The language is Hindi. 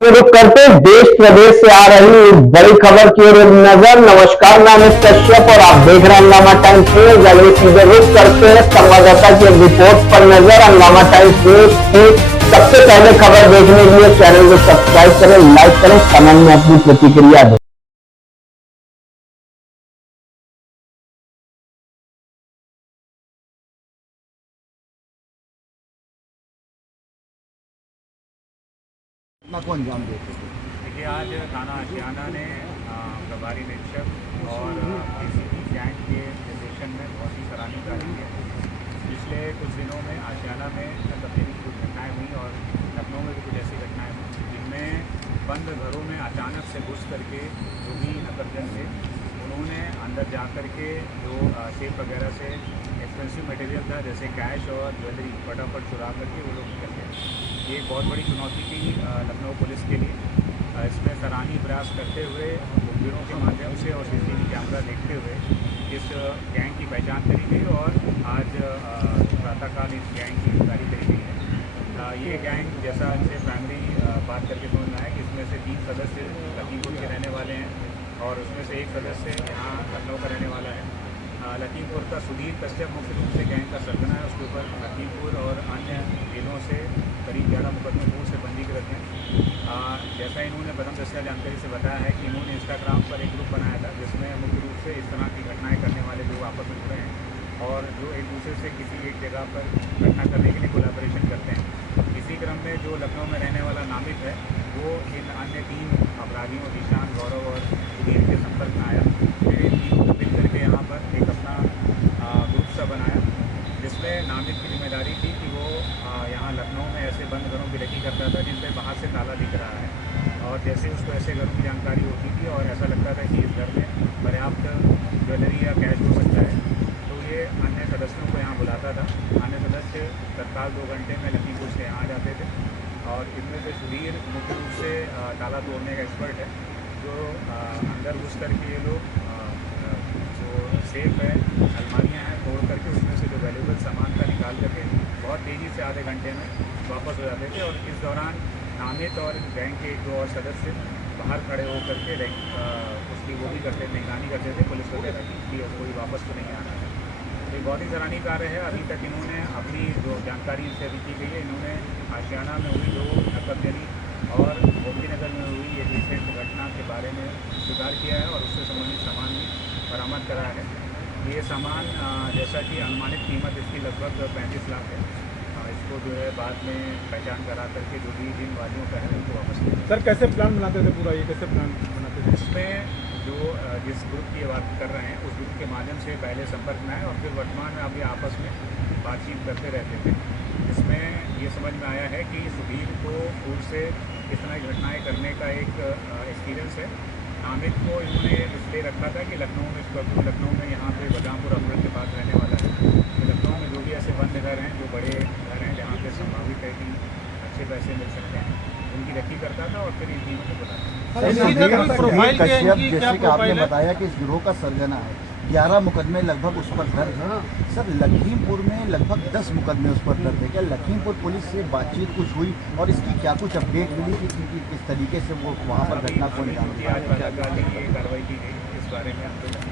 रुक करते देश प्रदेश से आ रही बड़ी खबर की ओर नजर। नमस्कार, मैं अमित कश्यप और आप देख रहे हैं हंगामा टाइम्स न्यूज। आइए सीधे रुक करते हैं संवाददाता की रिपोर्ट पर नजर। हंगामा टाइम्स न्यूज की सबसे पहले खबर देखने के लिए चैनल को सब्सक्राइब करें, लाइक करें, कमेंट में अपनी प्रतिक्रिया दें। को अंजाम देते थे। देखिए, आज थाना आशियाना ने प्रभारी निरीक्षक और एसीपी गैंग के निर्देशन में बहुत ही सराहनीय कार्य किया। पिछले कुछ दिनों में आशियाना में तब्दीली की कुछ घटनाएँ हुई और लखनऊ में भी कुछ ऐसी घटनाएँ हुई जिनमें बंद घरों में अचानक से घुस करके जो भी नकदजन थे उन्होंने अंदर जा कर के जो सेफ वगैरह से एक्सपेंसिव मटेरियल था जैसे कैश और ज्वेलरी फटाफट चुरा करके वो लोग निकल गए। ये एक बहुत बड़ी चुनौती थी लखनऊ पुलिस के लिए। इसमें सराहनीय प्रयास करते हुए मुखबिरों के माध्यम से और सीसीटीवी कैमरा देखते हुए इस गैंग की पहचान करी गई और आज प्रातःकाल इस गैंग की गिरफ्तारी करी गई है। ये गैंग, जैसा इनसे प्राइमरी बात करके समझ में आया कि इसमें से 3 सदस्य लखीमपुर के रहने वाले हैं और उसमें से एक सदस्य यहाँ लखनऊ का रहने वाला है। लखीमपुर का सुधीर कश्यप मुख्य रूप से गैंग का सरगना है। उसके ऊपर लखीमपुर और अन्य जिलों से करीब 11 मुकदमे पूर्व से पंजीकृत हैं। जैसा इन्होंने प्रथम दस्ता जानकारी से बताया है कि इन्होंने इंस्टाग्राम पर एक ग्रुप बनाया था जिसमें मुख्य रूप से इस तरह की घटनाएं करने वाले लोग आपस में जुड़े हैं और जो एक दूसरे से किसी एक जगह पर घटना करने के लिए कोलैबोरेशन करते हैं। इसी क्रम में जो लखनऊ में रहने वाला नामित है वो इन अन्य 3 अपराधियों ईशान, गौरव और सुधीर के संपर्क में आया। फिर इन तीनों को मिल करके यहाँ पर एक अपना ग्रुप सा बनाया जिसमें नामित की जिम्मेदारी थी कि वो यहाँ लखनऊ में ऐसे बंद घरों की रेकी करता था जिन पर बाहर से ताला दिख रहा है और जैसे उसको ऐसे घरों की जानकारी होती थी और ऐसा लगता था कि इस घर में पर्याप्त ज्वेलरी या कैश हो सकता है तो ये अन्य सदस्यों को यहाँ बुलाता था। अन्य सदस्य तत्काल 2 घंटे में लखीमपुर से यहाँ आ जाते थे और इनमें से सुधीर मुख्य रूप से ताला तोड़ने का एक्सपर्ट है जो अंदर घुस करके ये लोग जो सेफ है, अलमारियाँ हैं, तोड़ करके उसमें से जो वैल्यूबल सामान का निकाल करके बहुत तेज़ी से आधे घंटे में वापस हो जाते थे और इस दौरान नामित और गैंग के 2 और सदस्य बाहर खड़े होकर के उसकी वो भी करते थे, निगरानी करते थे पुलिस वगैरह की कि कोई वापस तो नहीं आ रहा है। ये बहुत ही सराहनीय कार्य है। अभी तक इन्होंने अपनी जो जानकारी इनसे अभी की गई है, इन्होंने आशियाना में हुई 2 नकदजनी और गोमतीनगर में हुई एक रिसेंट घटना के बारे में स्वीकार किया है और उससे संबंधित सामान भी बरामद करा है। ये सामान जैसा कि अनुमानित कीमत इसकी लगभग 35 लाख है। इसको जो है बाद में पहचान करा करके जो भी जिन वादियों का है उनको वापस करें। सर, कैसे प्लान बनाते थे पूरा, ये कैसे प्लान बनाते थे? इसमें जो जिस ग्रुप की बात कर रहे हैं उस ग्रुप के माध्यम से पहले संपर्क में आए और फिर वर्तमान में अभी आपस में बातचीत करते रहते थे। इसमें ये समझ में आया है कि सुधीर को पूर्व से इस तरह की घटनाएँ करने का एक एक्सपीरियंस है। नामित को इन्होंने इसलिए रखा था कि लखनऊ में यहाँ पे बदामपुर अमृत के पास रहने वाला है। तो लखनऊ में जो भी ऐसे बंद घर हैं, जो बड़े घर हैं जहाँ पे संभावित है कि अच्छे पैसे मिल सकते हैं, उनकी रेकी करता था और फिर इन तीनों को बुलाता था। कश्यप, जैसे कि आपने बताया कि इस गिरोह का सरगना है, 11 मुकदमे लगभग उस पर दर्ज है। सर, लखीमपुर में लगभग 10 मुकदमे उस पर दर्ज है। क्या लखीमपुर पुलिस से बातचीत कुछ हुई और इसकी क्या कुछ अपडेट मिली कि किस तरीके से वो वहाँ पर घटना को अंजाम दिया? आज कार्रवाई की गई इस बारे में हमको